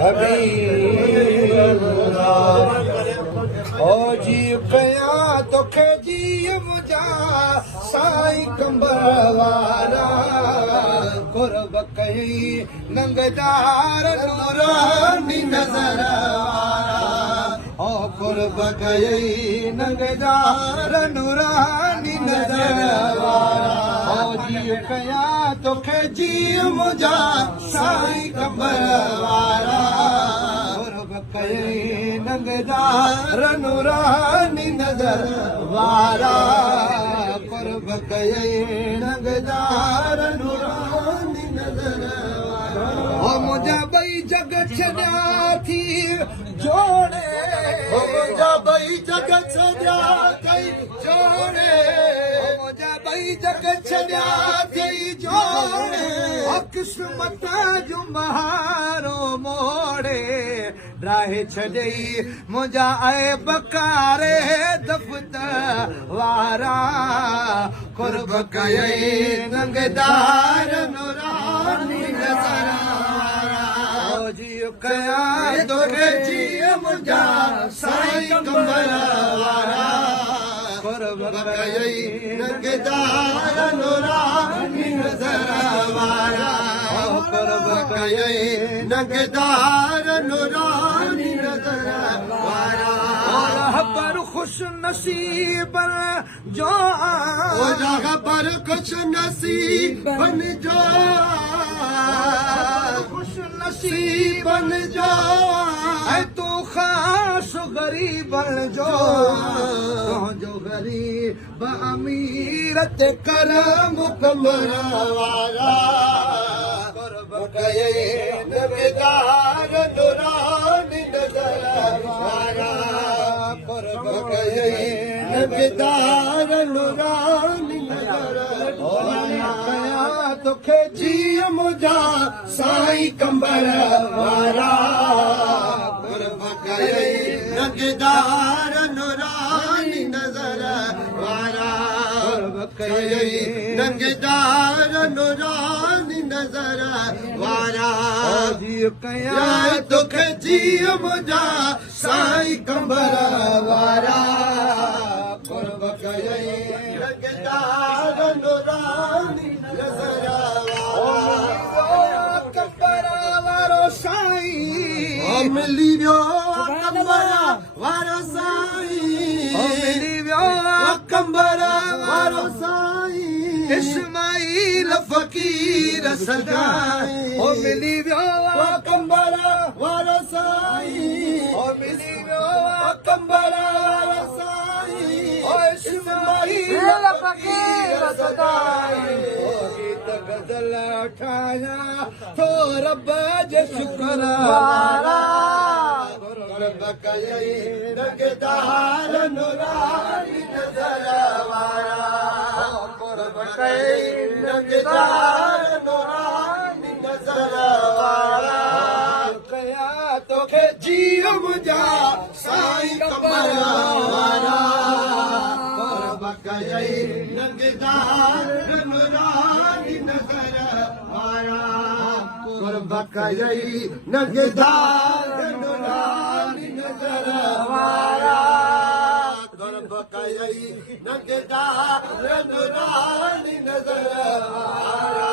हबीबुल्ला ओ जी कया तोखे जी मुंहिंजा साईं कंबरवारा कुर्ब कई नंगदार नूरानी नज़र वारा ओ कुर्ब कई नंगदार नूरानी नज़र वारा ओ जी कया तोखे जी मुंहिंजा साईं कंबरवारा कुर्ब कई नंगदार नूरानी नज़र वारा कुर्ब कई नंगदार नूरानी नज़र वारा ओ मुंहिंजा ॿई जग छॾिया थी जोड़े ओ मुंहिंजा ॿई जग छॾिया थई जोड़े ओ मुंहिंजा ॿई जग छॾिया थई जोड़े ओ क़िस्मत जो महारो मोड़े राहे छॾई मुंहिंजा ऐब कारे दफ़्तर वारा कुर्ब कई नंगदार नूरानी नज़र वारा ओ जी कया तोखे जी मुंहिंजा साईं कंबर वारा कुर्ब कई नंगदार नूरानी नज़र वारा कुर्ब कई नंगदार नूरानी नज़र वारा पर खुश नसीबन जो पर खुश नसीबन जो खुश नसीबन जो ऐं तूं ख़ास गरीबन जो तुंहिंजो गरीब अमीर ते करम कमर वारा कुर्ब कई नंगदार नूरानी नज़र वारा कुर्ब कई नंगदार नूरानी नज़र वारा कया तोखे जी मुंहिंजा साईं कंबर वारा कुर्ब कई नंगदार नूरानी नज़र वारा कुर्ब कई नंगदार नूरानी नज़र वारा कया तोखे जी मुंहिंजा साईं कंबर वारा कुर्ब कई नंगदार नूरानी नज़र वारा कंबर वारो साईं मिली वियो कंबर वारो साईं मिली वियो कंबर वारो साईं इस्माइल फ़कीर सदाई ओ मिली वियो कंबर वारो साईं ओ मिली वियो कंबर वारो साईं ओ इस्माइल फ़कीर सदाई ओ गीत गज़ल ठाहिया तो रब जे शुक्र वारा कुर्ब कई नंगदार नूरानी नज़र वारा कुर्ब कई नंगदार नूरानी नज़र वारा कया तोखे जी मुंहिंजा साईं कंबर वारा कुर्ब कई नंगदार नूरानी नज़र वारा कुर्ब कई नंगदार नूरानी नज़र वारा कुर्ब कई नंगदार नूरानी नज़र वारा